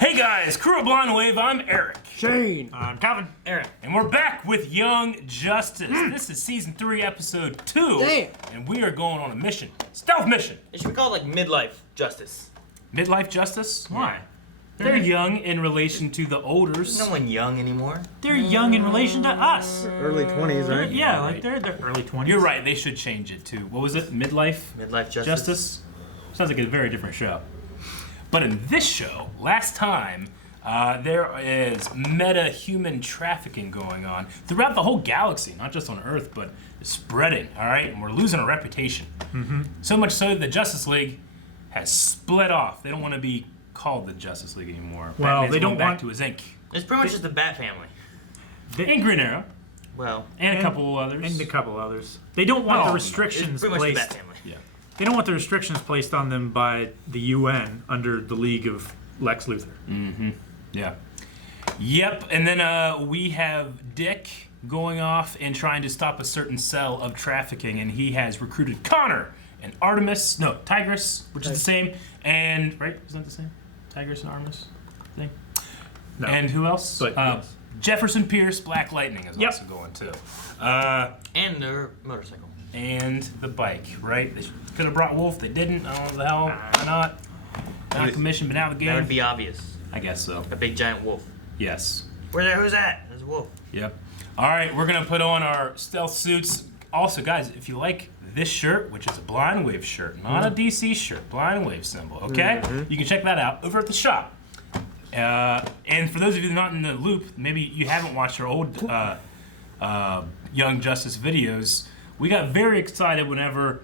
Hey guys, Kuro Blonde Wave, I'm Eric. Shane. I'm Calvin. Aaron. And we're back with Young Justice. This is season 3, episode 2. Damn. And we are going on a mission. Stealth mission. It should be called like midlife justice. Midlife justice? Why? They're young in relation to the olders. No one young anymore. They're young in relation to us. Early 20s, right? Yeah, like they're early 20s. You're right, they should change it to, what was it, Midlife Midlife justice. Justice? Sounds like a very different show. But in this show, last time, there is meta-human trafficking going on throughout the whole galaxy, not just on Earth, but it's spreading, all right? And we're losing our reputation. So much so that the Justice League has split off. They don't want to be called the Justice League anymore. Well, Batman's they going don't back want- to his Inc. It's pretty much just the Bat family. And Green Arrow, Well, and a couple others. And a couple others. They don't want the it's restrictions pretty much the Bat placed. family. Yeah. They don't want the restrictions placed on them by the UN under the League of Lex Luthor. Yeah. Yep, and then we have Dick going off and trying to stop a certain cell of trafficking, and he has recruited Connor and Tigress, which is the same, and, right, isn't that the same? Tigress and Artemis thing? No. And who else? But, yes. Jefferson Pierce, Black Lightning is also going too. And their motorcycle. And the bike, right? They could have brought Wolf, they didn't, I don't know what the hell, why not? Not commissioned, but out of the game. That would be obvious. I guess so. A big giant wolf. Yes. Who's that? There's a wolf. Yep. All right, we're gonna put on our stealth suits. Also, guys, if you like this shirt, which is a Blind Wave shirt, not a DC shirt, Blind Wave symbol, okay? You can check that out over at the shop. And for those of you not in the loop, maybe you haven't watched our old Young Justice videos, we got very excited whenever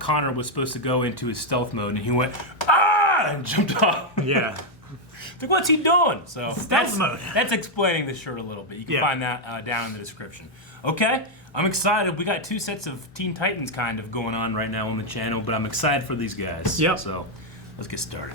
Connor was supposed to go into his stealth mode, and he went, ah, and jumped off. Yeah. Like, what's he doing? So Stealth mode. That's explaining the shirt a little bit. You can Yeah. find that down in the description. Okay, I'm excited. We got 2 sets of Teen Titans kind of going on right now on the channel, but I'm excited for these guys. Yep. So let's get started.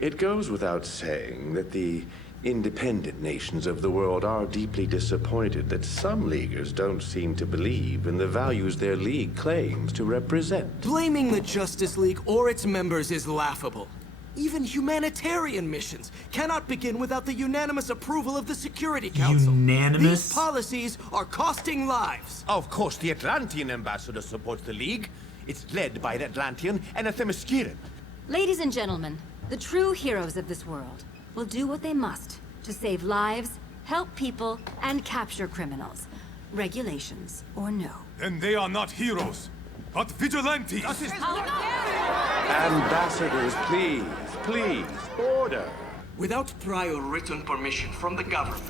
It goes without saying that the independent nations of the world are deeply disappointed that some leaguers don't seem to believe in the values their league claims to represent. Blaming the Justice League or its members is laughable. Even humanitarian missions cannot begin without the unanimous approval of the Security Council. Unanimous? These policies are costing lives. Of course, the Atlantean ambassador supports the League. It's led by an Atlantean and a Themysciran. Ladies and gentlemen, the true heroes of this world will do what they must to save lives, help people, and capture criminals. Regulations or no. Then they are not heroes, but vigilantes. Ambassadors, please, order. Without prior written permission from the government,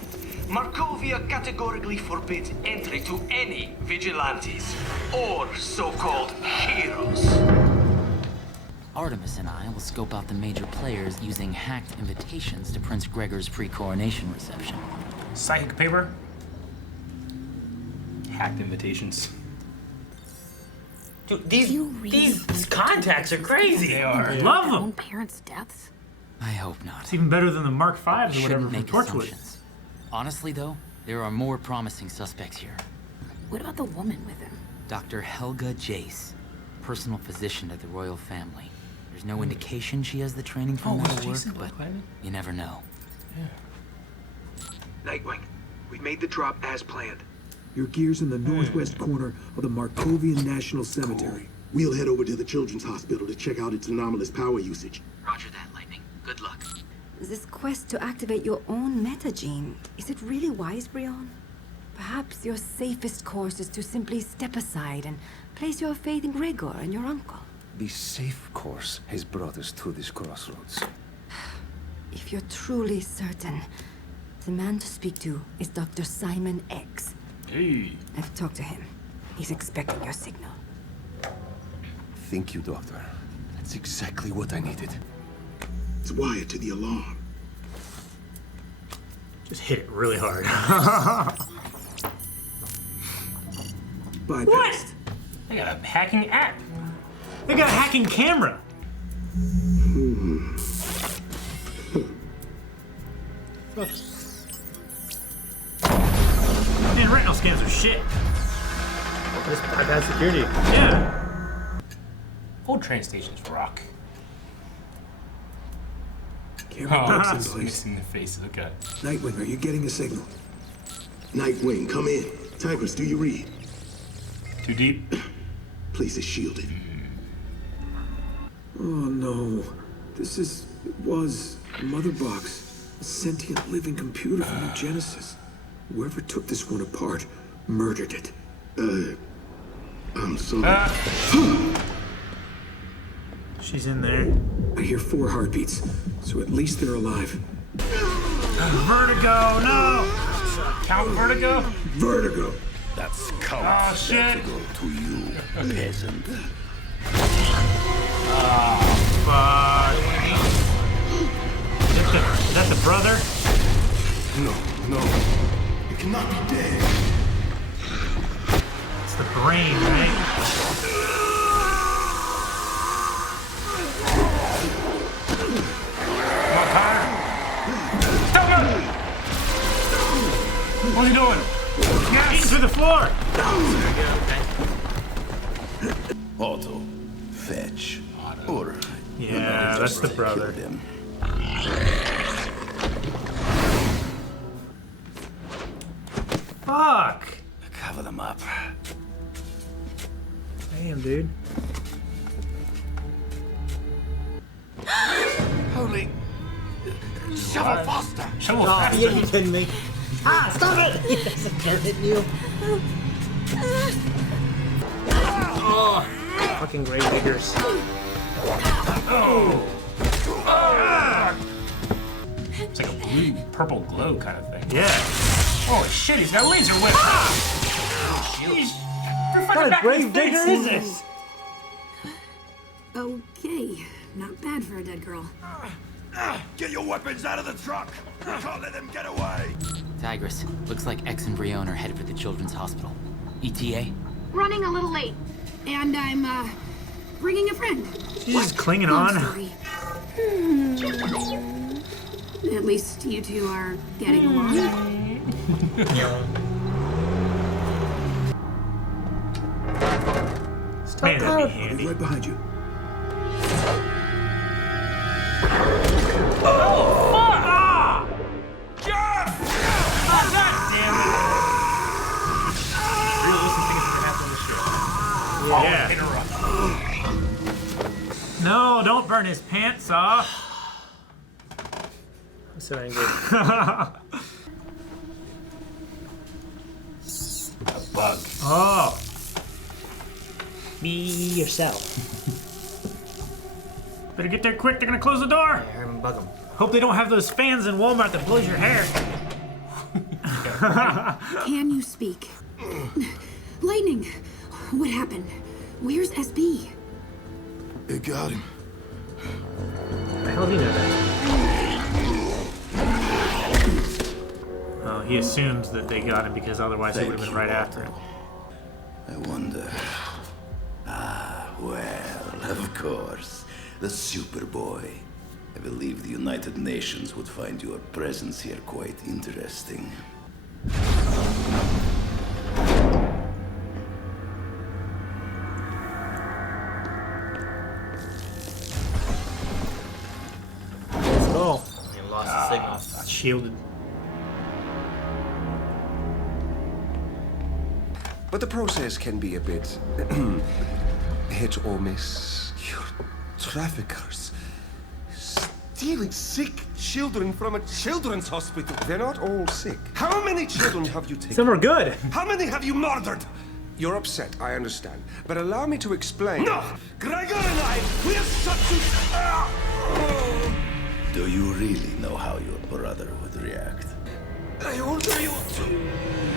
Markovia categorically forbids entry to any vigilantes or so-called heroes. Artemis and I will scope out the major players using hacked invitations to Prince Gregor's pre-coronation reception. Psychic paper. Hacked invitations. Dude, these contacts are crazy. They are. Love Their own them. parents' deaths? I hope not. It's even better than the Mark 5s or whatever Shouldn't from make Torchwood. assumptions. Honestly, though, there are more promising suspects here. What about the woman with him? Dr. Helga Jace, personal physician to the royal family. There's no indication she has the training for metal work, but you never know. Nightwing, we made the drop as planned. Your gear's in the northwest corner of the Markovian National Cemetery. We'll head over to the Children's Hospital to check out its anomalous power usage. Roger that, Lightning. Good luck. This quest to activate your own metagene, is it really wise, Brion? Perhaps your safest course is to simply step aside and place your faith in Gregor and your uncle. The safe course has brought us to this crossroads. If you're truly certain, the man to speak to is Dr. Simon X. Hey. I've talked to him. He's expecting your signal. Thank you, Doctor. That's exactly what I needed. It's wired to the alarm. Just hit it really hard. Bypassed. They got a hacking app. They got a hacking camera. Man, retinal scans are shit. Just bypass security. Yeah. Old train stations rock. Camera box in place. Missing the faces, okay. Nightwing, are you getting a signal? Nightwing, come in. Tigress, do you read? Too deep? Place is shielded. Oh no. It was a mother box. A sentient living computer from New Genesis. Whoever took this one apart murdered it. I'm sorry. She's in there. I hear 4 heartbeats, so at least they're alive. Vertigo, no! Count Vertigo? Vertigo! That's Count Oh, shit! Vertigo to you, peasant. Oh, fuck. Is that the brother? No. It cannot be dead. It's the brain, right? Come on, Connor. Help him! What are you doing? Yes! Through the floor! Otto, fetch. Or yeah, that's the brother. Them. Fuck! Cover them up. Damn, dude. Holy... Shovel faster! Shovel faster! Yeah, you kidding me? Ah, stop it! Yes, I'm hitting you. Oh, fucking grave diggers. Oh! It's like a blue, purple glow kind of thing. Yeah. Holy shit, he's got a laser whip! Jeez. You're What fucking kind of back in grave the digger face. is this? Okay, not bad for a dead girl. Get your weapons out of the truck! We can't let them get away! Tigress, looks like X and Brion are headed for the children's hospital. ETA? Running a little late. And I'm, bringing a friend. She's just clinging Oh, on. sorry. At least you two are getting along. Man, that'd be I'll be handy. right behind you. Yeah. No, don't burn his pants off. I'm so angry. A bug. Oh. Be yourself. Better get there quick, they're gonna close the door. Yeah, I'm bug 'em. Hope they don't have those fans in Walmart that blows your hair. Can you speak? Lightning, what happened? Where's SB? They got him. The hell do you know that? Oh, he assumes that they got him because otherwise he would have been right after him. I wonder. Ah, well, of course. The Superboy. I believe the United Nations would find your presence here quite interesting. Let's go. We lost the signal. Shielded. But the process can be a bit hit or miss. You're traffickers. Stealing sick children from a children's hospital. They're not all sick. How many children have you taken? Some are good. How many have you murdered? You're upset, I understand. But allow me to explain. No! Gregor and I, we're such Do you really know how your brother would react? I order you to...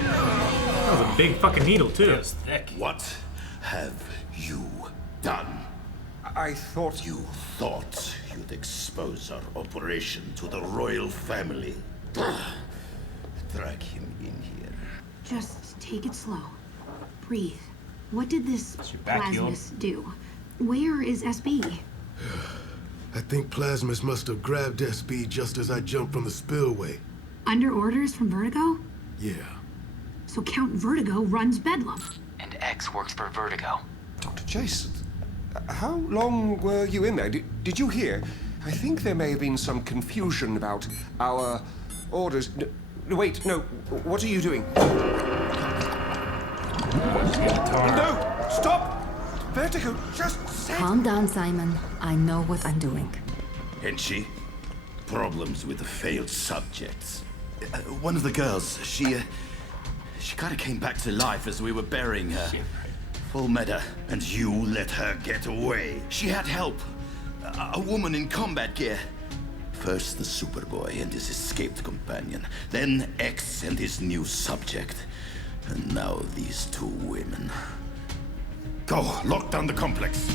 That was a big fucking needle, too. It was thick. What have you done? I thought You thought you'd expose our operation to the royal family. Drag him in here. Just take it slow. Breathe. What did this your back healed? plasmus do? Where is SB? I think Plasmus must have grabbed SB just as I jumped from the spillway. Under orders from Vertigo? Yeah. So Count Vertigo runs Bedlam. And X works for Vertigo. Dr. Jason, how long were you in there? Did you hear? I think there may have been some confusion about our orders. Wait, no. What are you doing? No! Stop! Vertigo, just say... Calm down, Simon. I know what I'm doing. Henchy, problems with the failed subjects. One of the girls, she kind of came back to life as we were burying her. Full meta, and you let her get away. She had help. A woman in combat gear. First the Superboy and his escaped companion, then X and his new subject, and now these two women. Go, lock down the complex.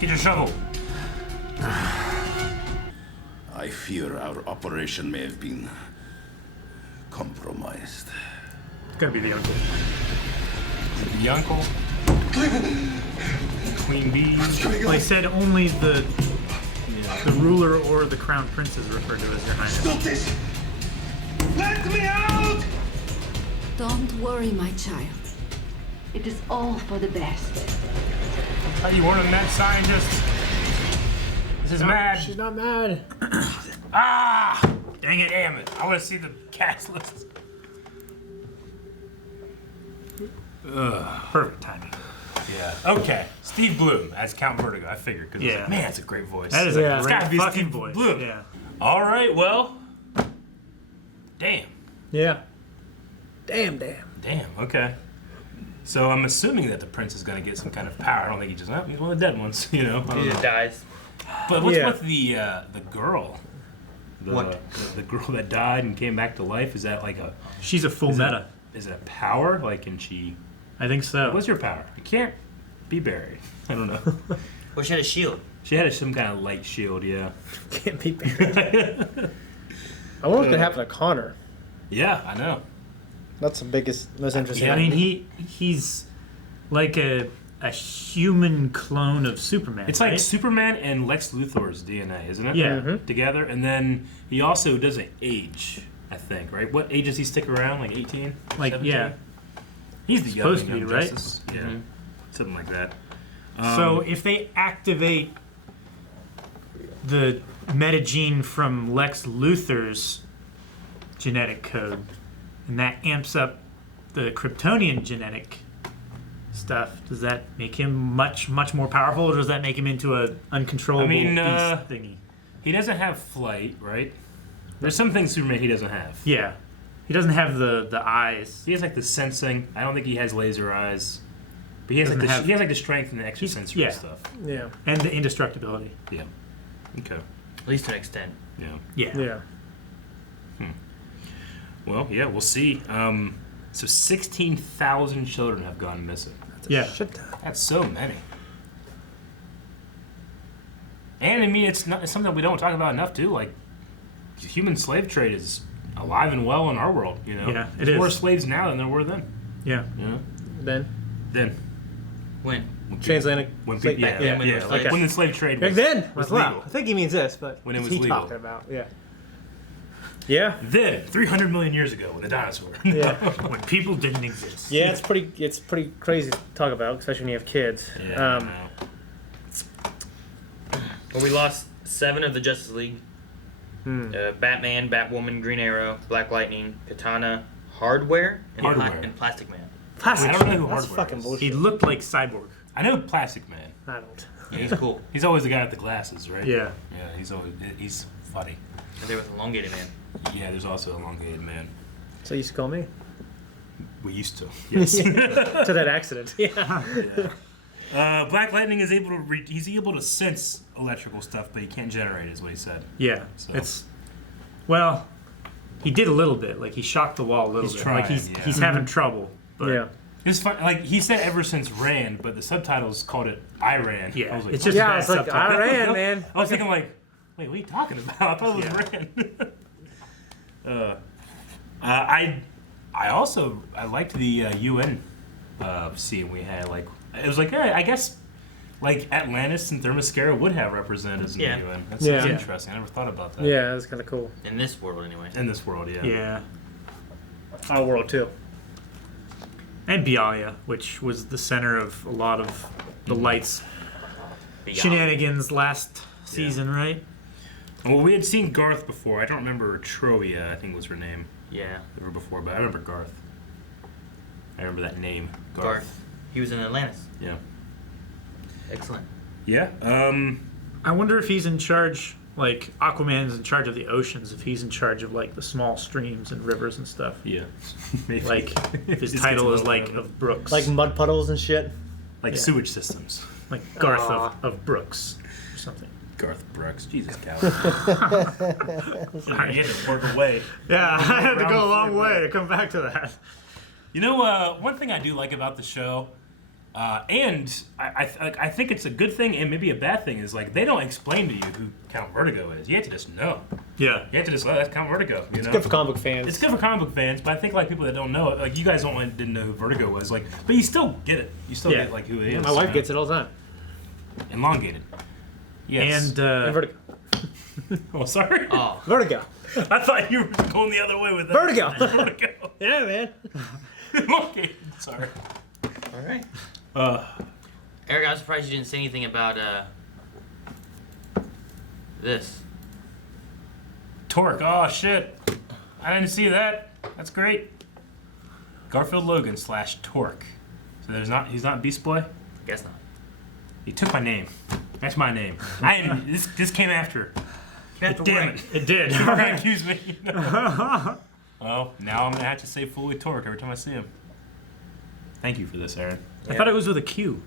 Get your shovel. I fear our operation may have been compromised. It's gonna be the uncle. The uncle. Queen bees. Well, they said only the ruler or the crown prince is referred to as Your Highness. Stop this! Let me out! Don't worry, my child. It is all for the best. How you warning that scientist? This is mad. She's not mad. Ah! Dang it. Damn it. I want to see the cast list. Perfect timing. Yeah. Okay. Steve Bloom as Count Vertigo. I figured. Because Yeah. man, that's a great voice. That is Yeah. a It's great gotta be fucking Steve voice. Bloom. Yeah. All right. Well. Damn. Yeah. Damn. Damn. Okay. So I'm assuming that the prince is going to get some kind of power. I don't think he just. Oh, he's one of the dead ones. You know. I don't He just know. dies. But what's Yeah. with the girl? The girl that died and came back to life? Is that like a? She's a full meta. Is it a power? Like, can she? I think so. What's your power? You can't be buried. I don't know. Well, she had a shield. She had some kind of light shield. Yeah. Can't be buried. I wonder what could happen to Connor. Yeah, I know. That's the biggest, most interesting. Yeah, I mean he's like a human clone of Superman. It's right? like Superman and Lex Luthor's DNA, isn't it? Yeah. Mm-hmm. Together, and then he also doesn't age. I think, right? What age does he stick around? Like 18? Like 17? yeah. He's the Supposed young to be, right? Justice. Yeah, Mm-hmm. something like that. So if they activate the metagene from Lex Luthor's genetic code, and that amps up the Kryptonian genetic stuff, does that make him much more powerful, or does that make him into an uncontrollable beast thingy? He doesn't have flight, right? There's some things Superman he doesn't have. Yeah. He doesn't have the eyes. He has like the sensing. I don't think he has laser eyes. But he has Doesn't like have- the strength and the extrasensory yeah. stuff. Yeah. And the indestructibility. Yeah. Okay. At least to an extent. Yeah. Yeah. Yeah. Well, yeah, we'll see. So 16,000 children have gone missing. Yeah. Shit ton. That's so many. And I mean, it's something that we don't talk about enough too. Like, human slave trade is alive and well in our world. You know, Yeah, it There's more is. slaves now than there were then. Yeah. You know, Then When? transatlantic. when slave- people, yeah, then when yeah, it was like like- when the slave trade Back was, then, was wow. legal. I think he means this, but When it what's was he legal. talking about? Yeah. Yeah. Then 300 million years ago, when a dinosaur. Yeah. When people didn't exist. Yeah, it's pretty crazy to talk about, especially when you have kids. Yeah, I know. Well, we lost 7 of the Justice League. Batman, Batwoman, Green Arrow, Black Lightning, Katana, Hardware, and, Hardware. and Plastic Man. Plastic. I don't know who That's Hardware fucking is. bullshit. He looked like Cyborg. I know Plastic Man. I don't. Yeah, he's cool. He's always the guy with the glasses, right? Yeah. Yeah, he's funny. And there was Elongated Man. Yeah, there's also Elongated Man. So you used to call me? We used to. Yes. To that accident. Yeah. Black Lightning is able to he's able to sense electrical stuff, but he can't generate it, is what he said. Yeah. So. It's well, he did a little bit. Like he shocked the wall a little He's bit. trying, Like he's yeah. he's having trouble. But Yeah. It's fun. Like he said, ever since Ran, but the subtitles called it Iran. Yeah, I was like, it's just Yeah, a bad it's like, subtitle. I ran, man. I was thinking like, wait, what are you talking about? I thought it was Ran. I liked the UN scene we had. Like it was like, yeah, I guess like Atlantis and Themyscira would have representatives in Yeah. the UN. That's Yeah. interesting. I never thought about that. Yeah, that's kind of cool. In this world, anyway. In this world, yeah. Yeah. Our world too. And Bialia, which was the center of a lot of the lights Beyond. shenanigans last season, right? Well, we had seen Garth before. I don't remember Trovia, I think was her name. Yeah. Ever before, but I remember Garth. I remember that name, Garth. He was in Atlantis. Yeah. Excellent. Yeah. I wonder if he's in charge, like Aquaman's in charge of the oceans, if he's in charge of like the small streams and rivers and stuff. Yeah. Maybe. Like if his Just title gets is a little like bit of Brooks. Like mud puddles and shit. Like sewage systems. Like Garth of Brooks or something. Garth Brooks. Jesus, Calvin. You had to work away. Yeah, I had to go a long way to come back to that. You know, one thing I do like about the show, and I think it's a good thing and maybe a bad thing, is like they don't explain to you who Count Vertigo is. You have to just know. Yeah. You have to just, oh, that's Count Vertigo. You It's know? good for comic book fans. It's good for comic book fans, but I think like people that don't know it, like you guys didn't know who Vertigo was, like, but you still get it. You still get like who he is. My wife gets it all the time. Elongated. Yes. And Vertigo. Oh, sorry. Oh. Vertigo. I thought you were going the other way with that. Vertigo. Vertigo. Yeah, man. Elongated. Sorry. All right. Eric, I'm surprised you didn't say anything about this. Torque. Oh shit. I didn't see that. That's great. Garfield Logan / Torque. So he's not Beast Boy? Guess not. He took my name. That's my name. This came after. Damn it. It did. You're gonna accuse me. You know? Well, now I'm gonna have to say fully Torque every time I see him. Thank you for this, Aaron. I thought it was with a Q.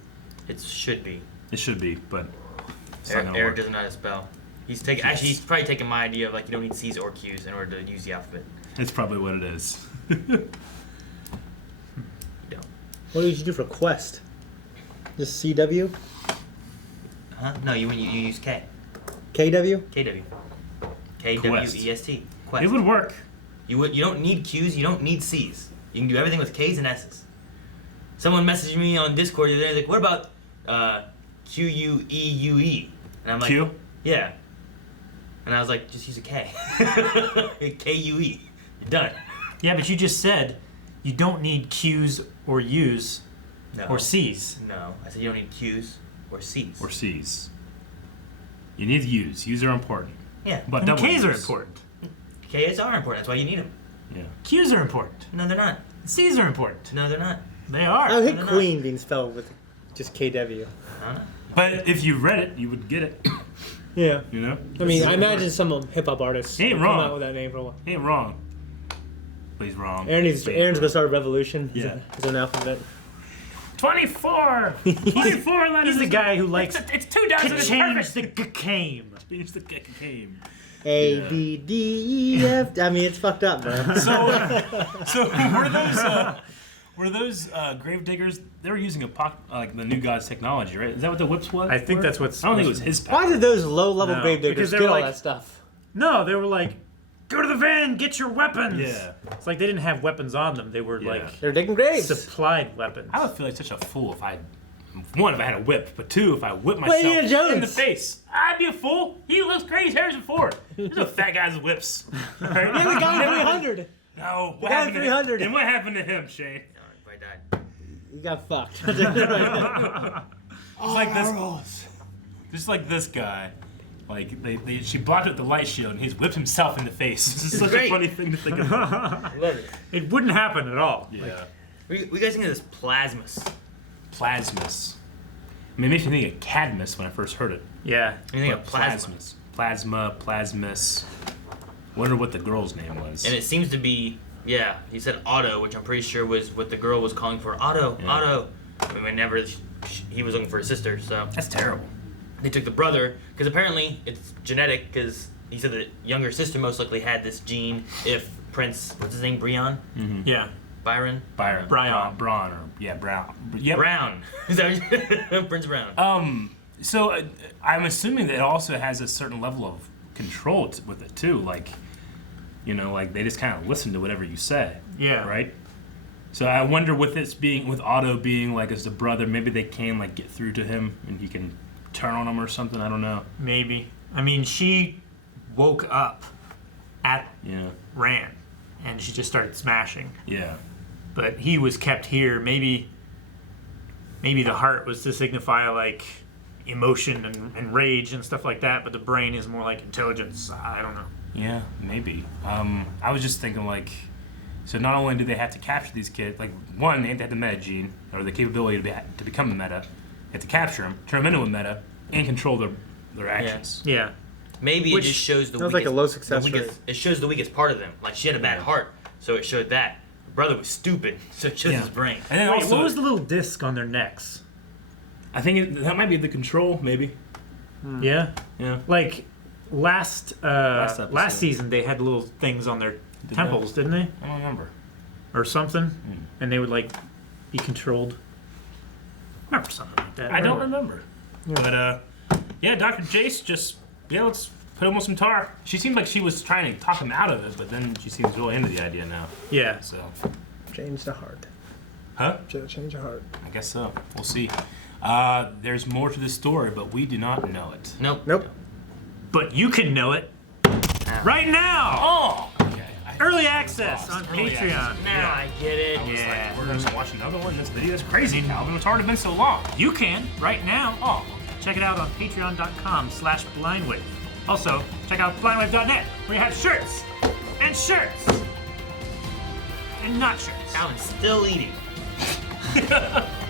It should be. It should be, but it's not gonna Eric work. doesn't know how to spell. He's he's probably taking my idea of like you don't need C's or Q's in order to use the alphabet. It's probably what it is. You don't. What did you do for Quest? Just CW? Huh? No, you use K. KW? KW. KWEST. Quest. It would work. You don't need Q's. You don't need C's. You can do everything with K's and S's. Someone messaged me on Discord the other day, like, what about QUEUE? And I'm like, Q? Yeah. And I was like, just use a K. KUE. You're done. Yeah, but you just said you don't need Q's or U's or C's. No, I said you don't need Q's or C's. Or C's. You need U's. U's are important. Yeah. But And double K's are U's. important. K's are important. That's why you need them. Yeah. Q's are important. No, they're not. C's are important. No, they're not. They are. I hate they're Queen being spelled with just KW. I don't know. But if you read it, you would get it. Yeah. You know? I mean, I imagine some hip hop artists He ain't come wrong. out with that name for a while. He ain't wrong. But he's wrong. Aaron's gonna start a revolution. Yeah. His own alphabet. 24! 24 letters. He's the guy who likes It's 2 dozen. to It's change perfect. the game. Change the game. A B D E F. I mean, it's fucked up, man. So were those grave diggers? They were using like the new God's technology, right? Is that what the whips was? I think that's what's. I don't think it was his power. Why did those low-level No, grave diggers because they get were all like- that stuff? No, they were like, go to the van, get your weapons. Yeah. It's like they didn't have weapons on them. They were Yeah. like They're digging graves. supplied weapons. I would feel like such a fool if one, if I had a whip, but two, if I whipped myself Indiana Jones. in the face. I'd be a fool. He looks great. He's Harrison Ford. There's no fat guys with whips. Right? Yeah, the guy in 300. No. What guy happened in to him? 300. And what happened to him, Shane? No, I died. You got fucked. It's like this. Just like this guy. Like she blocked out the light shield and he's whipped himself in the face. This is such great. a funny thing to think about. I love it. It wouldn't happen at all. Yeah. We guys think of this plasmus. Plasmus. I mean, it makes me think of Cadmus when I first heard it. Yeah. You think But of plasma. Plasmus. Wonder what the girl's name was. And it seems to be, yeah, he said Otto, which I'm pretty sure was what the girl was calling for. Otto, Yeah. Otto. I mean, whenever he was looking for his sister, so. That's terrible. They took the brother, because apparently it's genetic, because he said the younger sister most likely had this gene if Prince, what's his name, Breon? Mm-hmm. Yeah. Byron? Braun, or Brown. Yep. Brown. Is that Prince Brown? So I'm assuming that it also has a certain level of control with it too. Like, like they just kind of listen to whatever you say. Yeah. Right. So I wonder with Otto being like as the brother, maybe they can like get through to him and he can turn on him or something. I don't know. Maybe. I mean, she woke up at Ran, and she just started smashing. Yeah. But he was kept here. Maybe the heart was to signify like emotion and rage and stuff like that, but the brain is more like intelligence. I don't know. Yeah, maybe. I was just thinking like, so not only do they have to capture these kids, like one, they have to have the meta gene or the capability to become a meta. They have to capture them, turn them into a meta, and control their actions. Yeah. Maybe it just shows the sounds weakest. like a low success the weakest- rate. It shows the weakest part of them. Like she had a bad heart, so it showed that. Her brother was stupid, so it shows his brain. And then Wait, also, what was the little disc on their necks? I think that might be the control, maybe. Yeah. Yeah. Like last episode. season, they had little things on their temples, didn't they? I don't remember. Or something, and they would like be controlled. Remember something like that? I don't remember. But yeah, Dr. Jace just let's put him with some tar. She seemed like she was trying to talk him out of it, but then she seems really into the idea now. Yeah. So. Change the heart. Huh? Change the heart. I guess so. We'll see. There's more to this story, but we do not know it. Nope. But you can know it right now. Oh. Early access on Patreon. Now I get it. I was like, we're gonna watch another one. This video is crazy, Calvin. It's already been so long. You can right now. Oh. Check it out on patreon.com/blindwave. Also, check out blindwave.net where you have shirts and shirts and not shirts. Calvin's still eating.